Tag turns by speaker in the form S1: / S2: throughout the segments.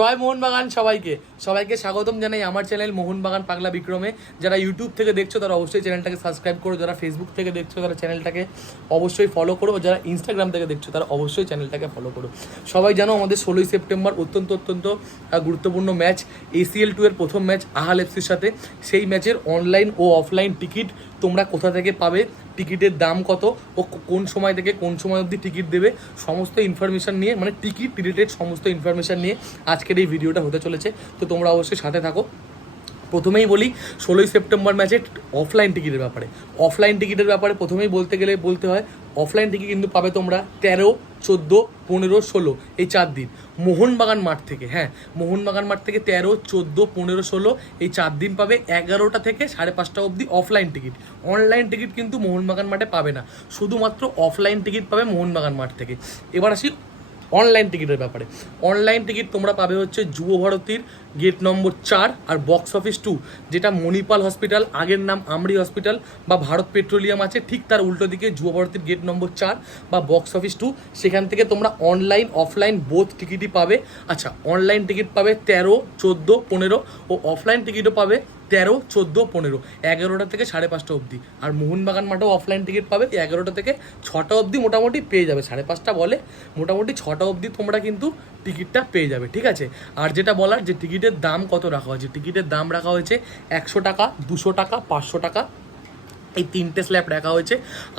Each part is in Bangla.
S1: জয় মোহনবাগান সবাইকে। সবাইকে স্বাগতম জানাই আমার চ্যানেল মোহনবাগান পাগলা বিক্রমে। যারা ইউটিউব থেকে দেখছ, তারা অবশ্যই চ্যানেলটাকে সাবস্ক্রাইব করো। যারা ফেসবুক থেকে দেখছ, তারা চ্যানেলটাকে অবশ্যই ফলো করো। যারা ইনস্টাগ্রাম থেকে দেখছ, তারা অবশ্যই চ্যানেলটাকে ফলো করো। সবাই জানো, আমাদের ষোলোই সেপ্টেম্বর অত্যন্ত অত্যন্ত গুরুত্বপূর্ণ ম্যাচ এসিএল টু এর প্রথম ম্যাচ আহাল এফসির সাথে। সেই ম্যাচের অনলাইন ও অফলাইন টিকিট তোমরা কোথা থেকে পাবে? টিকিটের দাম কত ও কোন সময় থেকে কোন সময় অবধি টিকিট দেবে, সমস্ত ইনফরমেশান নিয়ে মানে টিকিট রিলেটেড সমস্ত ইনফরমেশান নিয়ে আজকের এই ভিডিওটা হতে চলেছে। তো তোমরা অবশ্যই সাথে থাকো। প্রথমেই বলি, ষোলোই সেপ্টেম্বর ম্যাচে অফলাইন টিকিটের ব্যাপারে। অফলাইন টিকিটের ব্যাপারে প্রথমেই বলতে গেলে বলতে হয় অফলাইন টিকিট কিন্তু পাবে তোমরা তেরো, চোদ্দ, পনেরো, ষোলো, এই চার দিন। মোহনবাগান মাঠ থেকে হ্যাঁ মোহনবাগান মাঠ থেকে তেরো, চোদ্দ, পনেরো, ষোলো, এই চার দিন পাবে এগারোটা থেকে সাড়ে পাঁচটা অবধি অফলাইন টিকিট অনলাইন টিকিট কিন্তু মোহনবাগান মাঠে পাবে না। শুধুমাত্র অফলাইন টিকিট পাবে মোহনবাগান মাঠ থেকে। এবার আসি অনলাইন টিকিটের ব্যাপারে। অনলাইন টিকিট তোমরা পাবে হচ্ছে যুব ভারতীর গেট নম্বর চার আর বক্স অফিস টু যেটা মণিপাল হসপিটাল আগের নাম আমরি হসপিটাল বা ভারত পেট্রোলিয়াম আছে, ঠিক তার উল্টো দিকে যুব ভারতীর গেট নম্বর চার বা বক্স অফিস টু সেখান থেকে তোমরা অনলাইন অফলাইন বোথ টিকিটই পাবে। আচ্ছা অনলাইন টিকিট পাবে তেরো, চোদ্দ, পনেরো ও অফলাইন টিকিটও পাবে তেরো, চোদ্দ, পনেরো। এগারোটা থেকে সাড়ে পাঁচটা অবধি। আর মোহনবাগান মাঠেও অফলাইন টিকিট পাবে, এগারোটা থেকে ছটা অবধি মোটামুটি পেয়ে যাবে। সাড়ে পাঁচটা বলে মোটামুটি ছটা অবধি তোমরা কিন্তু টিকিটটা পেয়ে যাবে, ঠিক আছে? আর যেটা বলার যে টিকিটের দাম কত রাখা হয়েছে? টিকিটের দাম রাখা হয়েছে একশো টাকা, দুশো টাকা, পাঁচশো টাকা এই তিনটে স্ল্যাব রাখা হয়েছে।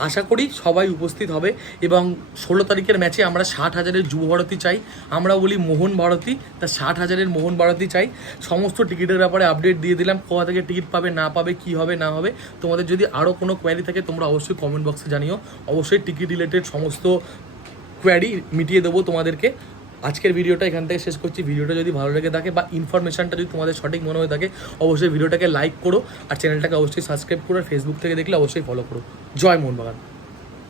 S1: আশা করি সবাই উপস্থিত হবে এবং ষোলো তারিখের ম্যাচে আমরা ষাট হাজারের যুব ভারতী চাই। আমরা বলি মোহন ভারতী, তা ষাট হাজারের মোহন ভারতী চাই। সমস্ত টিকিটের ব্যাপারে আপডেট দিয়ে দিলাম কোথা থেকে টিকিট পাবে, না পাবে, কি হবে, না হবে। তোমাদের যদি আরও কোনো কোয়ারি থাকে, তোমরা অবশ্যই কমেন্ট বক্সে জানিও। অবশ্যই টিকিট রিলেটেড সমস্ত কোয়ারি মিটিয়ে দেবো তোমাদেরকে। আজকের ভিডিওটা এখান থেকে শেষ করছি। ভিডিওটা যদি ভালো লেগে থাকে বা ইনফরমেশনটা যদি তোমাদের সঠিক মনে হয়ে থাকে, অবশ্যই ভিডিওটাকে লাইক করো আর চ্যানেলটাকে অবশ্যই সাবস্ক্রাইব করো ফেসবুক থেকে দেখলে অবশ্যই ফলো করো। জয় মোহনবাগান।